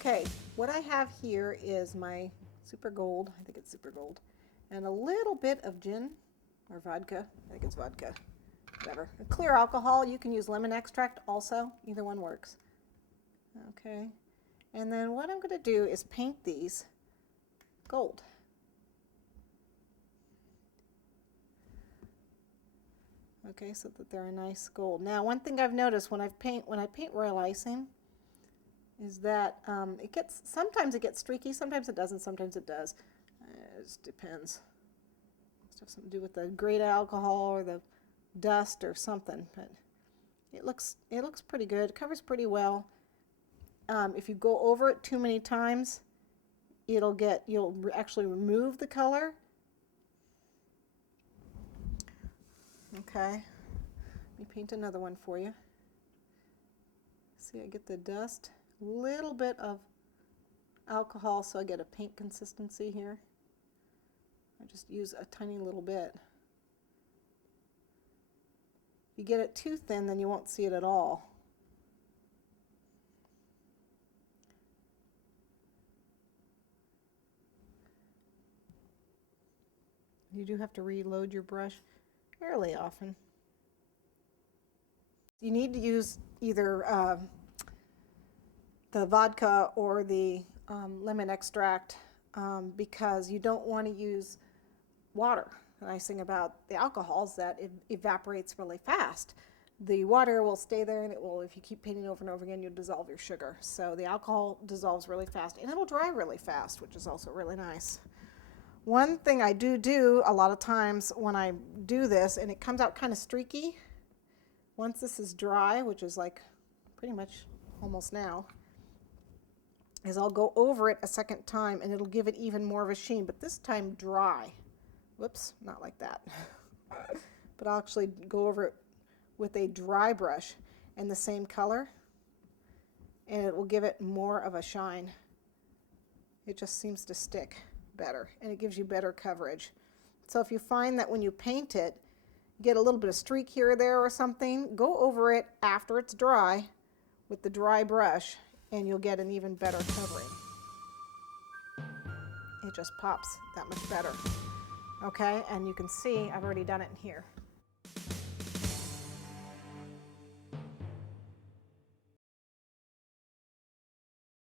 Okay, what I have here is my super gold, I think it's super gold, and a little bit of gin or vodka, I think it's vodka, whatever. A clear alcohol, you can use lemon extract also, either one works. Okay, and then what I'm going to do is paint these gold. Okay, so that they're a nice gold. Now, one thing I've noticed when I paint royal icing is that sometimes it gets streaky, sometimes it doesn't, sometimes it does. It just depends. Must have something to do with the grade of alcohol or the dust or something. But it looks pretty good. It covers pretty well. If you go over it too many times, you'll actually remove the color. Okay, let me paint another one for you. See, I get the dust, a little bit of alcohol, so I get a paint consistency here. I just use a tiny little bit. If you get it too thin, then you won't see it at all. You do have to reload your brush fairly often. You need to use either the vodka or the lemon extract because you don't want to use water. The nice thing about the alcohol is that it evaporates really fast. The water will stay there, and it will, if you keep painting over and over again, you'll dissolve your sugar. So the alcohol dissolves really fast, and it'll dry really fast, which is also really nice. One thing I do a lot of times when I do this, and it comes out kind of streaky, once this is dry, which is like pretty much almost now, is I'll go over it a second time and it'll give it even more of a sheen, but this time dry. Whoops, not like that. But I'll actually go over it with a dry brush and the same color, and it will give it more of a shine. It just seems to stick better, and it gives you better coverage. So if you find that when you paint it, you get a little bit of streak here or there or something, go over it after it's dry with the dry brush, and you'll get an even better covering. It just pops that much better. Okay, and you can see I've already done it in here.